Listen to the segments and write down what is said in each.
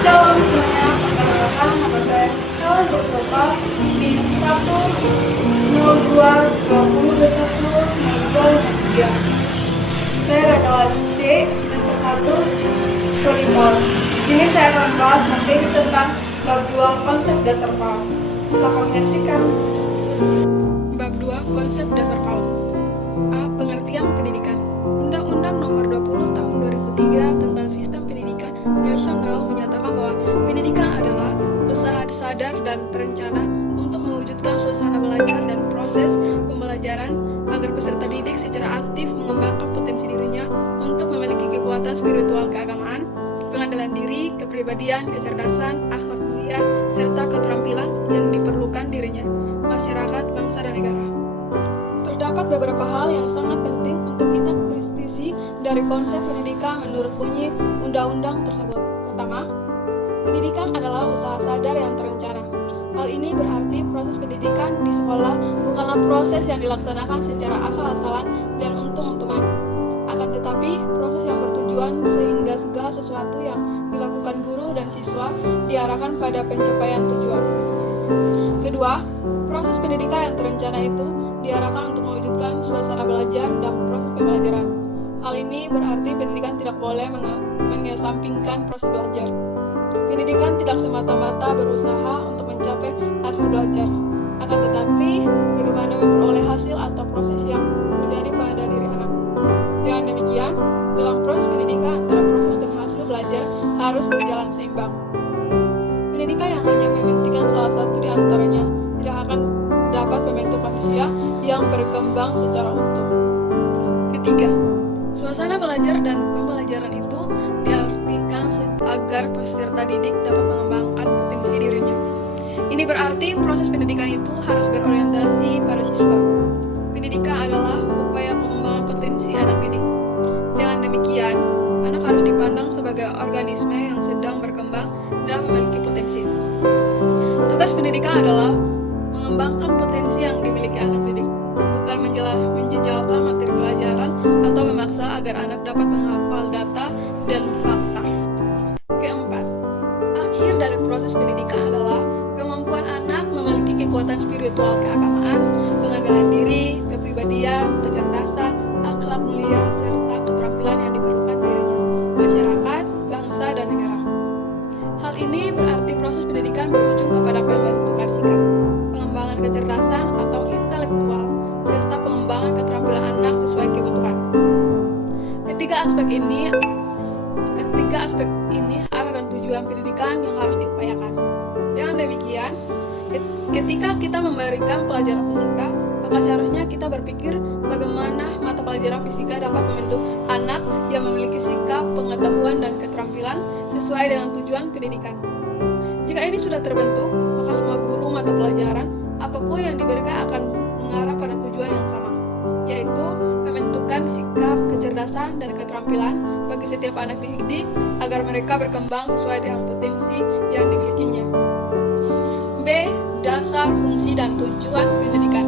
Shalom semuanya, perkenalkan nama saya Helen Rosoka di 1022021 Saya ada kelas C semester 1 Volleyball. Di sini saya akan membahas materi tentang bab 2 konsep dasar PAUD. Silakan menyaksikan. Bab 2 Konsep Dasar PAUD. A. Pengertian pendidikan. Undang-Undang Nomor 20 Tahun 2003 tentang Sistem Pendidikan Nasional menyatakan bahwa pendidikan adalah usaha sadar dan terencana untuk mewujudkan suasana belajar dan proses pembelajaran agar peserta didik secara aktif mengembangkan potensi dirinya untuk memiliki kekuatan spiritual keagamaan, pengandalan diri, kepribadian, kecerdasan, akhlak mulia, serta keterampilan yang diperlukan dirinya, masyarakat, bangsa, dan negara. Terdapat beberapa hal yang sangat penting untuk kita kritisi dari konsep pendidikan menurut bunyi undang-undang tersebut. Pertama, pendidikan adalah usaha sadar yang terencana. Hal ini berarti proses pendidikan di sekolah bukanlah proses yang dilaksanakan secara asal-asalan dan untung-untungan. Akan tetapi, proses yang bertujuan sehingga segala sesuatu yang dilakukan guru dan siswa diarahkan pada pencapaian tujuan. Kedua, proses pendidikan yang terencana itu diarahkan untuk mewujudkan suasana belajar dan proses pembelajaran. Hal ini berarti pendidikan tidak boleh mengesampingkan proses belajar. Pendidikan tidak semata-mata berusaha untuk mencapai hasil belajar. Akan tetapi, bagaimana memperoleh hasil atau proses yang terjadi pada diri anak. Dengan demikian, dalam proses pendidikan antara proses dan hasil belajar harus berjalan seimbang. Pendidikan yang hanya mementingkan salah satu di antaranya tidak akan dapat membentuk manusia yang berkembang secara utuh. Ketiga, suasana belajar dan pembelajaran itu diartikan agar peserta didik dapat mengembangkan potensi dirinya. Ini berarti proses pendidikan itu harus berorientasi pada siswa. Pendidikan adalah upaya pengembangan potensi anak didik. Dengan demikian, anak harus dipandang sebagai organisme yang sedang berkembang dan memiliki potensi. Tugas pendidikan adalah mengembangkan potensi yang dimiliki anak didik, bukan menjejalkan materi pelajaran atau memaksa agar anak dapat menghafal data dan fakta. Keempat, akhir dari proses pendidikan adalah kemampuan anak memiliki kekuatan spiritual keagamaan, pengandalan diri, kepribadian, kecerdasan, akhlak mulia, serta keterampilan yang diperlukan dirinya, masyarakat, bangsa, dan negara. Hal ini berarti proses pendidikan berujung kepada pembentukan sikap, pengembangan kecerdasan atau intelektual, serta pengembangan keterampilan anak sesuai kebutuhan. Ketiga aspek ini arah dan tujuan pendidikan yang harus diupayakan. Dengan demikian, ketika kita memberikan pelajaran fisika, maka seharusnya kita berpikir bagaimana mata pelajaran fisika dapat membentuk anak yang memiliki sikap, pengetahuan, dan keterampilan sesuai dengan tujuan pendidikan. Jika ini sudah terbentuk, maka semua guru mata pelajaran apapun yang diberikan akan mengarah pada tujuan yang sama, yaitu membentukkan sikap, kecerdasan, dan keterampilan bagi setiap anak didik agar mereka berkembang sesuai dengan potensi yang dimilikinya. B. Dasar, fungsi, dan tujuan pendidikan.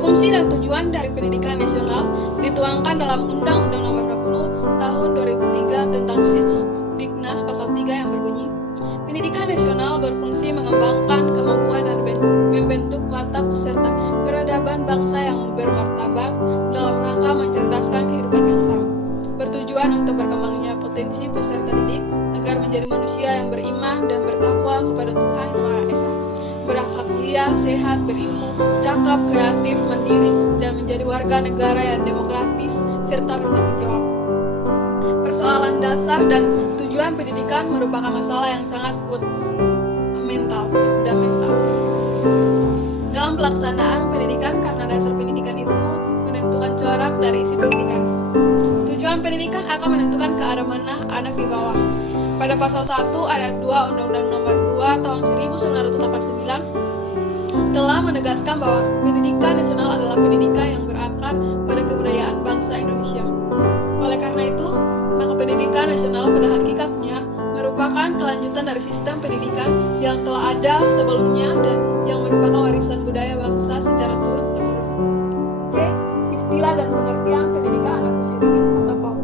Fungsi dan tujuan dari pendidikan nasional dituangkan dalam Undang-Undang Nomor 20 Tahun 2003 tentang Diknas Pasal 3 yang berbunyi, pendidikan nasional berfungsi mengembangkan kemampuan dan membentuk watak serta peradaban bangsa yang bermartabat dalam rangka mencerdaskan kehidupan bangsa, bertujuan untuk berkembangnya potensi peserta didik agar menjadi manusia yang beriman dan bertakwa kepada Tuhan Yang Maha Esa, berakhlak mulia, sehat, berilmu, cakap, kreatif, mandiri, dan menjadi warga negara yang demokratis serta bertanggung jawab. Persoalan dasar dan tujuan pendidikan merupakan masalah yang sangat fundamental. Dalam pelaksanaan pendidikan, karena dasar pendidikan itu menentukan corak dari isi pendidikan. Tujuan pendidikan akan menentukan ke arah mana anak dibawa. Pada pasal 1 ayat 2 Undang-Undang Nomor 2 Tahun 1989 telah menegaskan bahwa pendidikan nasional adalah pendidikan yang berakar pada kebudayaan bangsa Indonesia. Oleh karena itu, maka pendidikan nasional pada hakikatnya merupakan kelanjutan dari sistem pendidikan yang telah ada sebelumnya dan yang merupakan warisan budaya bangsa secara turun-temurun. C. Istilah dan pengertian pendidikan anak usia dini atau PAUD.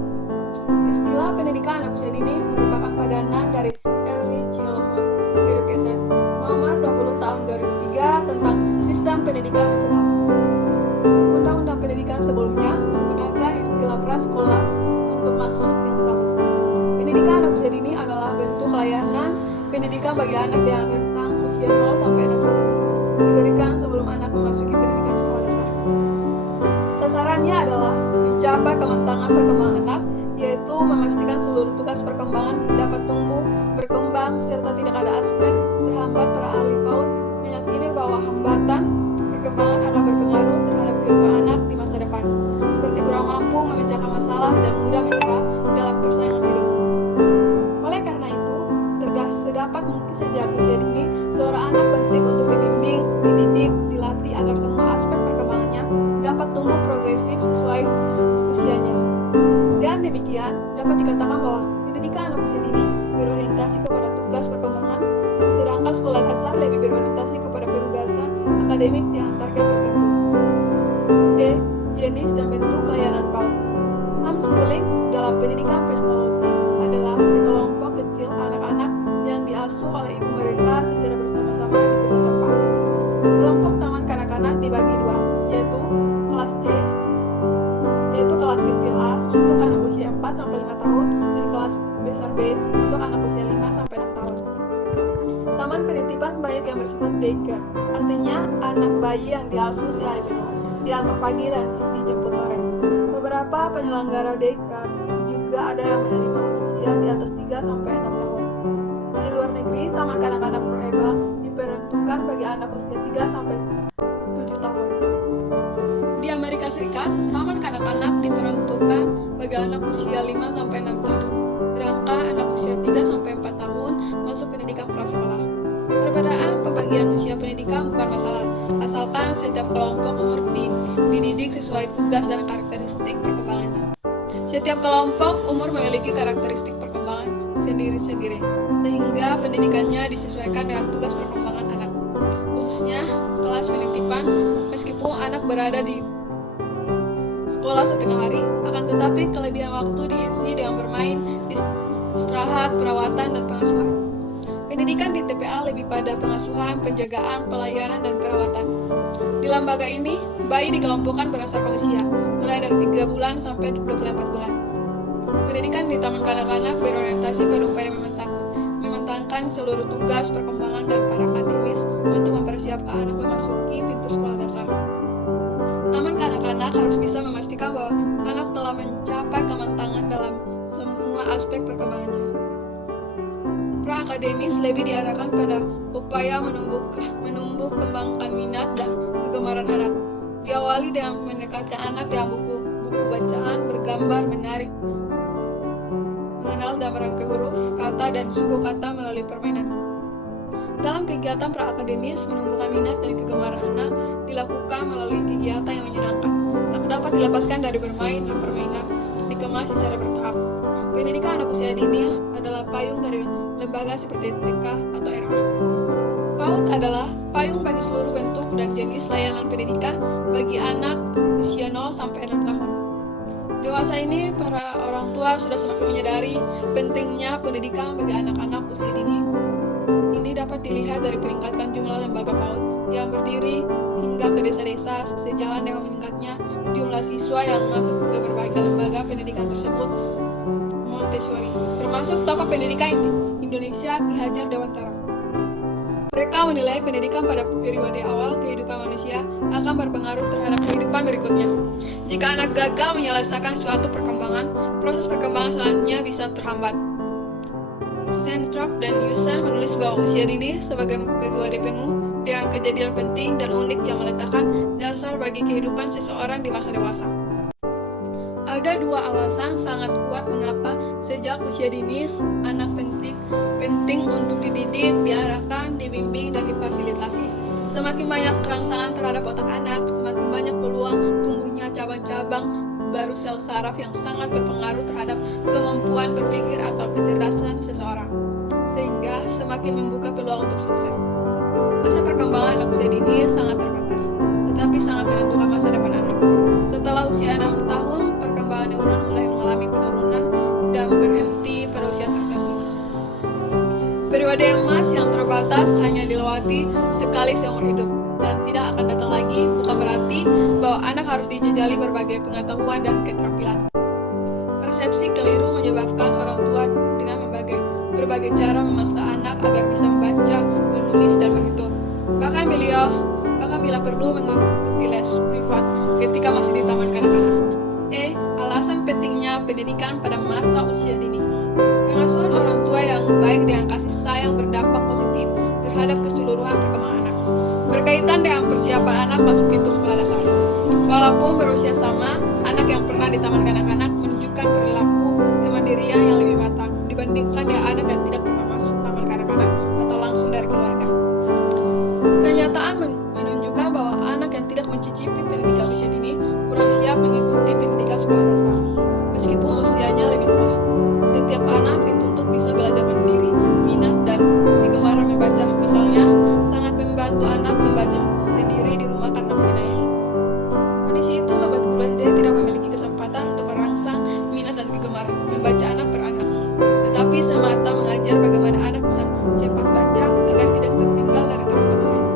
Istilah pendidikan anak usia dini merupakan padanan dari early pendidikan bagi anak dengan rentang usia 0 sampai 6 tahun diberikan sebelum anak memasuki pendidikan sekolah dasar. Sasarannya adalah mencapai kematangan perkembangan anak, yaitu memastikan seluruh tugas perkembangan dapat tumbuh, berkembang, serta tidak ada aspek terhambat. Para ahli PAUD meyakini bahwa hambatan perkembangan akan berpengaruh terhadap kehidupan anak di masa depan, seperti kurang mampu memecahkan masalah dan mudah menyerah dalam persaingan hidup. Oleh karena itu, sedapat mungkin sejak usia dini, seorang anak penting untuk dibimbing, dididik, dilatih agar semua aspek perkembangannya dapat tumbuh progresif sesuai usianya. Dan demikian, dapat dikatakan bahwa pendidikan anak usia dini berorientasi kepada tugas perkembangan, sedangkan sekolah dasar lebih berorientasi kepada penugasan akademik dengan target tertentu. D. Jenis dan bentuk layanan PAUD. Homeschooling dalam pendidikan pestalozzi adalah sekelompok kecil anak-anak yang diasuh oleh ibu mereka secara bersama-sama di sebuah tempat. Kelompok taman kanak-kanak dibagi dua, yaitu kelas C, yaitu kelas kecil A untuk anak usia 4 sampai 5 tahun dan kelas besar B untuk anak usia 5 sampai 6 tahun. Taman penitipan bayi yang bersifat daycare, artinya anak bayi yang diasuh sehari penuh, diantar pagi dan dijemput sore. Beberapa penyelenggara daycare juga ada yang menerima usia di atas 3 sampai 6 tahun. Di luar negeri, taman kanak-kanak Proeba diperuntukkan bagi anak usia 3 sampai 7 tahun. Di Amerika Serikat, taman kanak-kanak diperuntukkan bagi anak usia 5 sampai 6 tahun, sedangkan anak usia 3 sampai 4 tahun masuk pendidikan prasekolah. Perbedaan pembagian usia pendidikan bukan masalah, asalkan setiap kelompok umur dididik sesuai tugas dan karakteristik perkembangannya. Setiap kelompok umur memiliki karakteristik perkembangan sendiri-sendiri, sehingga pendidikannya disesuaikan dengan tugas perkembangan anak. Khususnya kelas penitipan, meskipun anak berada di sekolah setengah hari, akan tetapi kelebihan waktu diisi dengan bermain, istirahat, perawatan, dan pengasuhan. Pendidikan di TPA lebih pada pengasuhan, penjagaan, pelayanan, dan perawatan. Di lembaga ini, bayi dikelompokkan berdasarkan usia, mulai dari 3 bulan sampai 24 bulan. Pendidikan di taman kanak-kanak berorientasi pada upaya mematangkan seluruh tugas perkembangan dan para akademis untuk mempersiapkan anak memasuki pintu sekolah dasar. Taman kanak-kanak harus bisa memastikan bahwa anak telah mencapai kematangan dalam semua aspek perkembangannya. Pra-akademis lebih diarahkan pada upaya menumbuh kembangkan minat dan kegemaran anak. Diawali dengan mendekatkan anak dengan buku bacaan, bergambar, menarik, mengenal dan merangkai huruf, kata, dan suku kata melalui permainan. Dalam kegiatan pra-akademis, menumbuhkan minat dan kegemaran anak dilakukan melalui kegiatan yang menyenangkan, tak dapat dilepaskan dari bermain dan permainan, dikemas secara bertahap. Pendidikan anak usia dini adalah payung dari lembaga seperti TK atau RH. PAUD adalah payung bagi seluruh bentuk dan jenis layanan pendidikan bagi anak usia 0 sampai 6 tahun. Dewasa ini, para orang tua sudah semakin menyadari pentingnya pendidikan bagi anak-anak usia dini. Ini dapat dilihat dari peningkatan jumlah lembaga PAUD yang berdiri hingga ke desa-desa, sejalan dengan meningkatnya jumlah siswa yang masuk ke berbagai lembaga pendidikan tersebut Montessori, termasuk tokoh pendidikan Indonesia Ki Hajar Dewantara. Mereka menilai pendidikan pada periode awal kehidupan manusia akan berpengaruh terhadap kehidupan berikutnya. Jika anak gagal menyelesaikan suatu perkembangan, proses perkembangan selanjutnya bisa terhambat. Sentrop dan Yusen menulis bahwa usia dini sebagai periode penuh dengan kejadian penting dan unik yang meletakkan dasar bagi kehidupan seseorang di masa dewasa. Ada 2 alasan sangat kuat mengapa sejak usia dini anak penting untuk dididik, diarahkan, dibimbing, dan difasilitasi. Semakin banyak kerangsangan terhadap otak anak, semakin banyak peluang tumbuhnya cabang-cabang baru sel saraf yang sangat berpengaruh terhadap kemampuan berpikir atau kecerdasan seseorang, sehingga semakin membuka peluang untuk sukses. Masa perkembangan anak usia dini sangat terbatas, tetapi sangat menentukan masa depan anak. Setelah usia 6 tahun, perkembangan neuron mulai mengalami penurunan dan berhenti pada usia tertentu. Periode emas yang terbatas hanya dilewati sekali seumur hidup dan tidak akan datang lagi, bukan berarti bahwa anak harus dijajali berbagai pengetahuan dan keterampilan. Persepsi keliru menyebabkan orang tua dengan berbagai cara memaksa anak agar bisa membaca, menulis, dan berhitung. Bahkan bila perlu mengikuti les privat ketika masih di taman kanak-kanak. Alasan pentingnya pendidikan pada masa usia dini. Pengasuhan orang tua yang baik dengan kasih sayang berdampak positif terhadap keseluruhan perkembangan anak. Berkaitan dengan persiapan anak masuk pintu sekolah dasar. Walaupun berusia sama, anak yang pernah di taman kanak-kanak menunjukkan perilaku kemandirian yang lebih matang dibandingkan dengan anak yang tidak pernah masuk taman kanak-kanak atau langsung dari keluarga. Kenyataan menunjukkan bahwa anak yang tidak mencicipi pendidikan usia dini kurang siap mengikuti pendidikan sekolah dasar, meskipun usianya lebih tua. Setiap anak dituntut bisa belajar mandiri, minat, dan kegemaran membaca. Misalnya, sangat membantu anak membaca sendiri di rumah karena mengenai itu. Kondisi itu membuat guru SD tidak memiliki kesempatan untuk merangsang minat dan kegemaran membaca anak per anak, tetapi semata mengajar bagaimana anak bisa cepat baca agar tidak tertinggal dari teman-teman lain.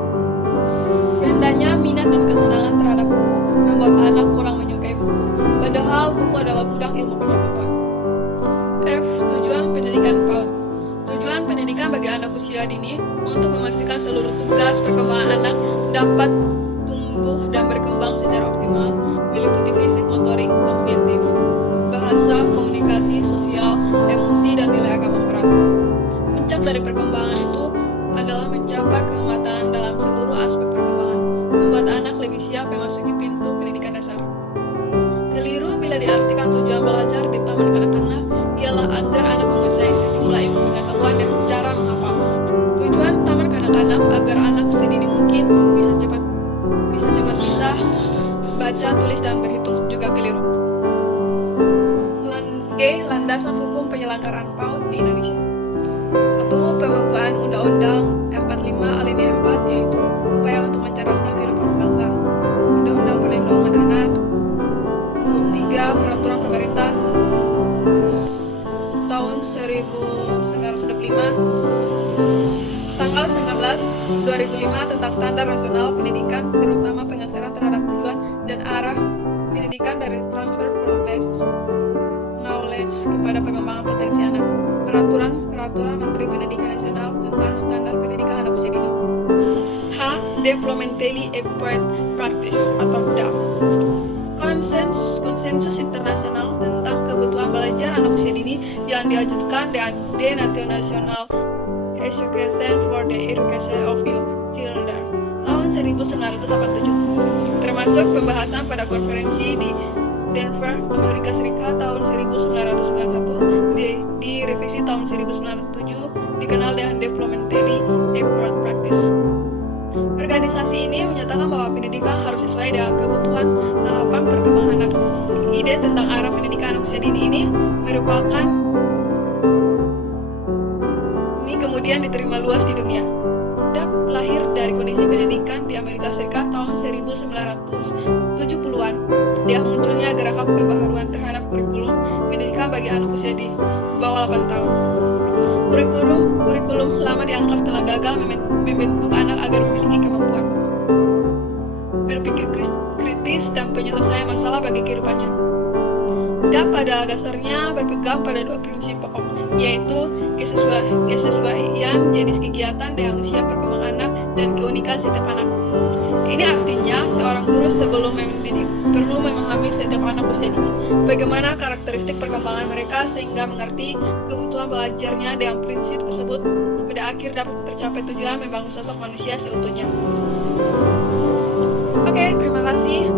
Rendahnya minat dan kesenangan terhadap buku membuat anak kurang menyukai buku, padahal buku adalah budak ilmu pengetahuan. Tujuan pendidikan PAUD. Tujuan pendidikan bagi anak usia dini untuk memastikan seluruh tugas perkembangan anak dapat tumbuh dan berkembang secara optimal, meliputi fisik, motorik, kognitif, bahasa, komunikasi, sosial, emosi, dan nilai agama moral. Puncak dari perkembangan itu adalah mencapai kematangan dalam seluruh aspek perkembangan, membuat anak lebih siap memasuki pintu pendidikan dasar. Keliru bila diartikan tujuan belajar di taman kanak-kanak ialah agar anak menguasai sejumlah ilmu pengetahuan dan cara menghafal. Tujuan taman kanak-kanak agar anak sedini mungkin bisa cepat baca, tulis, dan berhitung juga keliru. Landasan hukum penyelenggaraan PAUD di Indonesia. 1. Pembukaan Undang-Undang 45 Alinea 4, yaitu upaya untuk mencerdaskan kehidupan bangsa. Undang-Undang Perlindungan Anak. 3. Peraturan Pemerintah tahun 1925 tanggal 19 2005 tentang Standar Nasional Pendidikan, terutama pengesaran terhadap tujuan dan arah pendidikan dari transfer knowledge kepada pengembangan potensi anak. Peraturan Menteri Pendidikan Nasional tentang Standar Pendidikan Anak Usia Dini. Developmentally Appropriate Practice atau DAP. Konsensus internasional tentang kebutuhan belajar anak usia dini yang diwujudkan dengan The National Education for the Education of Youth Children tahun 1987, termasuk pembahasan pada konferensi di Denver, Amerika Serikat tahun 1991, direvisi tahun 1997, dikenal dengan Developmentally Appropriate Practice. Organisasi ini menyatakan bahwa pendidikan harus sesuai dengan kebutuhan tahapan perkembangan anak. Ide tentang arah pendidikan anak usia dini ini kemudian diterima luas di dunia. DAP lahir dari kondisi pendidikan di Amerika Serikat tahun 1970-an. Dia munculnya gerakan pembaharuan terhadap kurikulum pendidikan bagi anak usia di bawah 8 tahun. Kurikulum lama dianggap telah gagal membentuk anak agar memiliki kemampuan berpikir kritis dan penyelesaian masalah bagi kehidupannya. DAP pada dasarnya berpegang pada dua prinsip pokok, yaitu kesesuaian jenis kegiatan dengan usia perkembangan anak dan keunikan setiap anak. Ini artinya seorang guru sebelum mendidik perlu memahami setiap anak usia dini, bagaimana karakteristik perkembangan mereka sehingga mengerti kebutuhan belajarnya. Dengan prinsip tersebut, pada akhir dapat tercapai tujuan membangun sosok manusia seutuhnya. Oke, terima kasih.